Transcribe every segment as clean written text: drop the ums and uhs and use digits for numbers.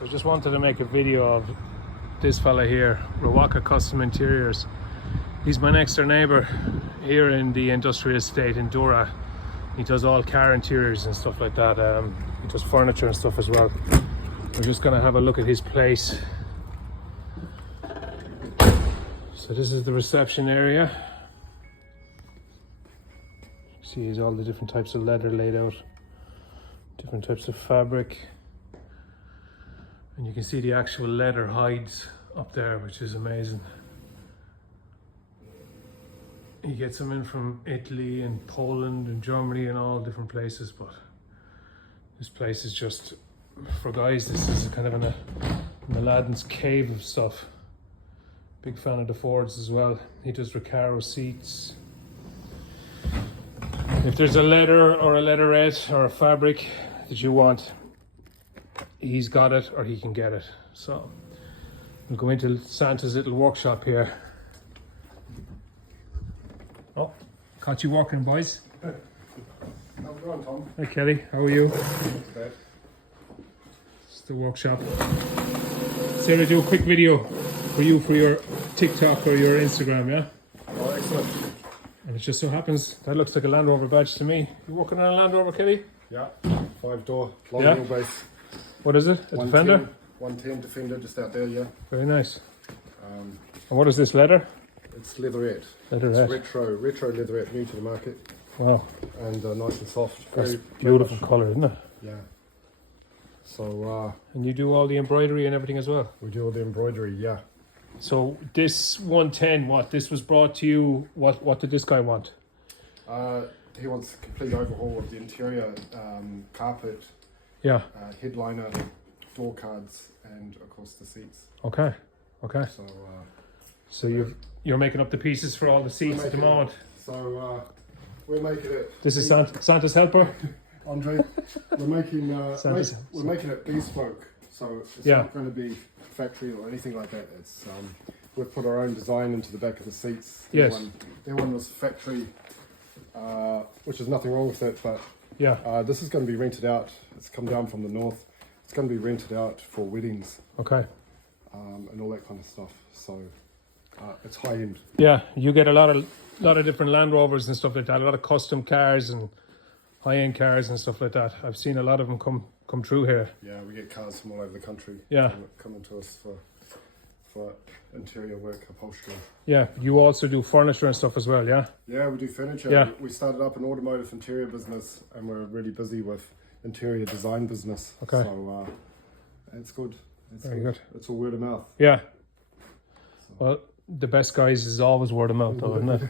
So I just wanted to make a video of this fella here, Riwaka Custom Interiors. He's my next door neighbour here in the industrial estate in Dura. He does all car interiors and stuff like that. He does furniture and stuff as well. We're just going to have a look at his place. So this is the reception area. See, he's all the different types of leather laid out, different types of fabric. And you can see the actual leather hides up there, which is amazing. He gets them in from Italy and Poland and Germany and all different places, but this place is just, for guys, this is kind of an Aladdin's cave of stuff. Big fan of the Fords as well. He does Recaro seats. If there's a leather or a leatherette or a fabric that you want, he's got it or he can get it. So we'll go into Santa's little workshop here. Oh, caught you walking, boys. How's it going, Tom? Hey Kelly, how are you? Not too bad. It's the workshop. Sarah, do a quick video for you for your TikTok or your Instagram, yeah? Oh, excellent. And it just so happens that looks like a Land Rover badge to me. You working on a Land Rover, Kelly? Yeah, 5-door, long Yeah. wheelbase. What is it? A Defender? 110 Defender, just out there, yeah. Very nice. And what is this, leather? It's leatherette. Leatherette. It's retro leatherette, new to the market, Wow, and nice and soft. that's Very beautiful much- colour, isn't it? Yeah. So And you do all the embroidery and everything as well. we do all the embroidery, yeah. So this 110, this was brought to you, what did this guy want? He wants a complete overhaul of the interior, carpet, Yeah, headliner, door cards, and of course the seats. okay. So So you're making up the pieces for all the seats at the moment. So we're making it. This is Santa's helper? Andre, we're making Santa's- we're making it bespoke, so it's Yeah. not going to be factory or anything like that. It's we've put our own design into the back of the seats. Yes. Their one was factory, which is nothing wrong with it, but Yeah, this is going to be rented out. It's come down from the north. It's going to be rented out for weddings okay. and all that kind of stuff. So it's high end. Yeah, you get a lot of different Land Rovers and stuff like that, a lot of custom cars and high-end cars and stuff like that. I've seen a lot of them come through here. Yeah, we get cars from all over the country. Yeah. coming to us for interior work, upholstery. Yeah, you also do furniture and stuff as well, yeah? Yeah, we do furniture. Yeah. We started up an automotive interior business, and we're really busy with interior design business. Okay. So it's good. It's Very good. It's all word of mouth. Yeah. Well, the best guys is always word of mouth, though, isn't it?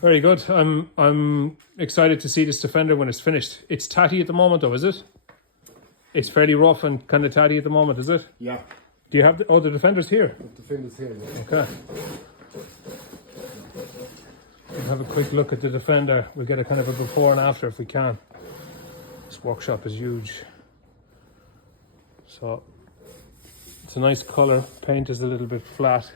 Very good. I'm excited to see this Defender when it's finished. It's tatty at the moment, though, is it? It's fairly rough and kind of tatty at the moment, is it? Yeah. Do you have the Defender's here? The Defender's here. Yeah. Okay. We'll have a quick look at the Defender. We'll get a kind of a before and after if we can. This workshop is huge. So it's a nice colour. Paint is a little bit flat.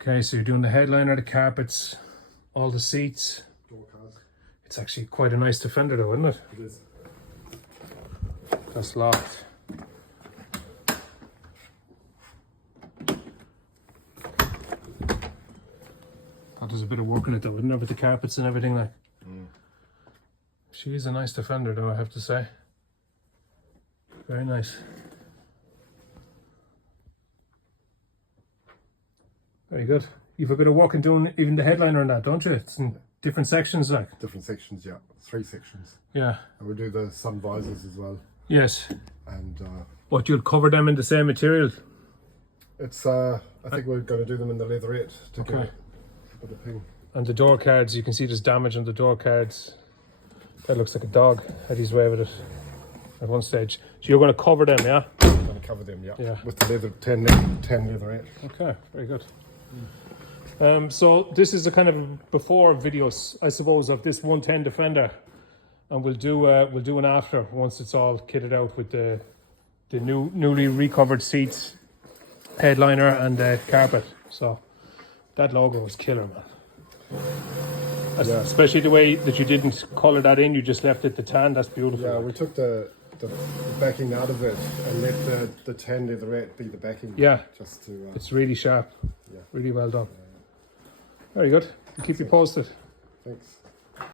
Okay, so you're doing the headliner, the carpets, all the seats. Door cards. It's actually quite a nice Defender though, isn't it? It is. That's locked. Oh, there's a bit of work in it though, isn't there, with the carpets and everything like. She is a nice Defender though, I have to say. Very nice. Very good. You've a bit of work in doing even the headliner and that, don't you? It's in different sections like. Different sections, yeah. 3 sections. Yeah. And we do the sun visors as well. Yes. And But you'll cover them in the same material. it's I think we're going to do them in the leatherette to Okay. give it a bit of ping. And the door cards, you can see there's damage on the door cards. That looks like a dog had his way with it at one stage. So you're going to cover them, yeah? I'm going to cover them, yeah. Yeah. With the leather, tan leatherette. Okay, very good. So this is a kind of before videos, I suppose, of this 110 Defender, and we'll do an after once it's all kitted out with the newly recovered seats, headliner, and carpet. So that logo is killer, man. Especially the way that you didn't colour that in, you just left it the tan. That's beautiful. Yeah, we took the backing out of it and let the tan leatherette be the backing. Yeah. Just to. It's really sharp. Yeah. Really well done. Very good. I'll keep you posted. Thanks.